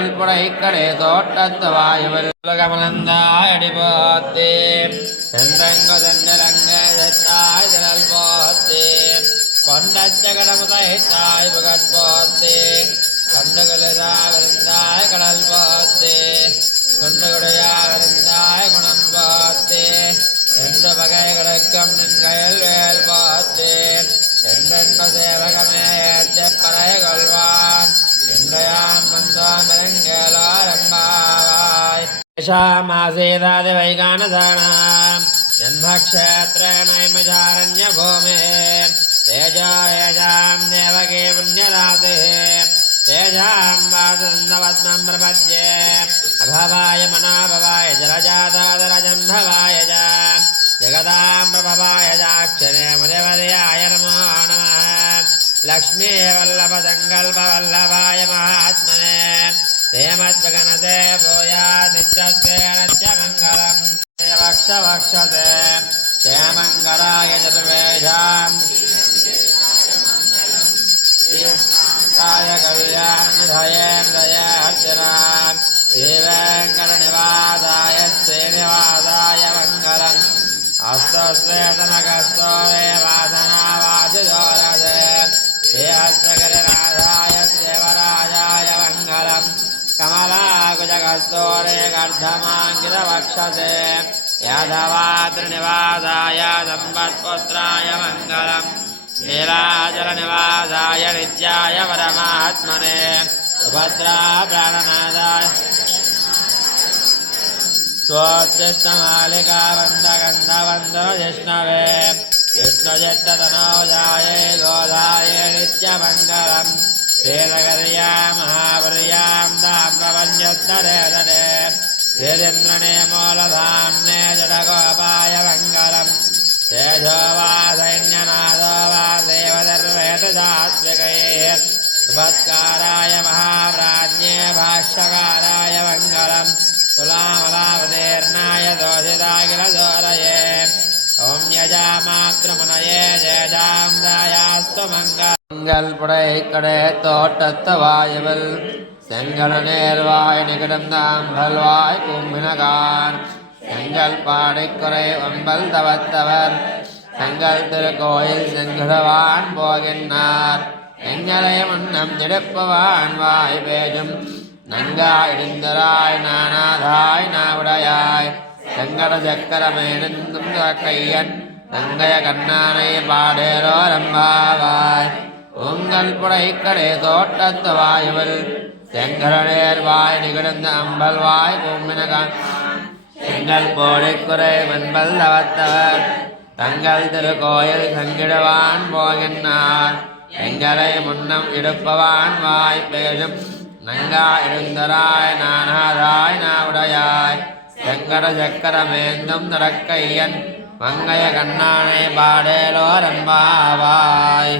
செங்கல் புடைக்கடை தோட்டத்து வாயுவில் கமலந்தாயடி போத்தே செந்தங்க செந்தரங்க செத்தாய் திரள் போத்தே கொண்டச்ச கடமுதை தாய் புகட் போத்தே கண்டுகளிதா விருந்தாய் கடல் போத்தே கொண்டுகுடையா விருந்தாய் குணம் போத்தே என்று வகை கிடக்கும் நின்கையில் வேல் போத்தே என்றென்ன சேவகமே ஏற்ற பறை கொள்வான் இன்றையான் வந்தோம் இறங்கலாரம்பாவாய் மாசேதாதி வைகானதானாம் ஜன்மக்ஷேத்ரநைமஜாரண்ய பூமே தேஜோ ஏஜாம் தேவகே புண்ணியராதே தேஜாம் வாசந்தவத்மம் பிரபத்யே அபவாய மனாபவாய ஜலஜாதாதரஜம்பவாய ஜகதாம் பிரபவாய ஜாட்சணே முரவரியாய நமோ நமः லக்ஷ்மீ வல்லப சங்கல்ப வல்லபாய மகாத்மனே தேமத்வகனதே பூயா நித்யஸ்தே நித்யமங்கலம் வக்ஷ வக்ஷதே தேமங்கராய சர்வேஷாம் காய கவியான்மதயேந்திரய அர்ச்சனாம் ஸ்ரீவேங்கடநிவாசாய ஸ்ரீனிவாசாய மங்களம் அஸ்தோஸ்வேதனகஸ்தோ வாசனாவாஜோரதே ஸ்ரீஹஸ்தகிரிநாதாய தேவராஜாய மங்களம் கமலாகுஜகஸ்தோரே கர்தமாங்கிரவக்ஷதே யாதவாத்ரிநிவாசாய சம்பத்புத்ராய மங்களம் நீலாச்சலநிவாசாய நித்யாய பரமாத்மனே சுபத்ரா பிராணநாதாய स्वोत्तिष्ठमालिका वन्दगन्धवन्दो जिष्णवे विष्णुजित्ततनोजाय गोधाय नित्यमङ्गलम् श्रीनगर्या महावर्यां ताम्रवन्योत्तरे तटे श्रीरिन्द्रणे मूलधाम्ने जडगोपाय मङ्गलम् तेजो वा सैन्यनादो वा देवदर्वेदसात्विकैः सुपत्काराय महाप्राज्ञे भाष्यकाराय मङ्गलम् तुलामलावतीर्णाय दोषिताखिलदोरये ॐ यजामातृमुनये जयजाम्रायास्तु மங்கள் புடைக்கடை தோட்டத்து வாயுவில் செங்கல் நேர்வாய் நிகழ்ந்தாம் பல்வாய் கும்பினகான் செங்கல் பாடைக்குறை ஒன்பல் தவத்தவர் செங்கல் திருக்கோயில் செங்குடவான் போகின்றார் எங்களை முன்னம் எடுப்பவான் வாய் பேசும் நங்காய் இருந்தராய் நானாதாய் நாவுடையாய் செங்கட சக்கரமேனுந்தும் கையன் நங்கைய கண்ணானை பாடேரோ ரம்பாவாய் உங்கள் புடைக்கடை தோட்டத்து வாயுவில் செங்கடநேர்வாய் நிகழ்ந்த அம்பல்வாய் கும்பினகான் செங்கல் போடைக்குறை வெண்பல் தவத்தவர் தங்கள் திருக்கோயில் சங்கிடுவான் போகின்றார் எங்களை முன்னம் எடுப்பவான் வாய் பேசும் நங்கா இருந்தராய் நானாதாய் நாவுடையாய் செங்கட சக்கரமேந்தும் நடக்கையன் மங்கைய கண்ணானை பாடேலோ ரம்பாவாய்.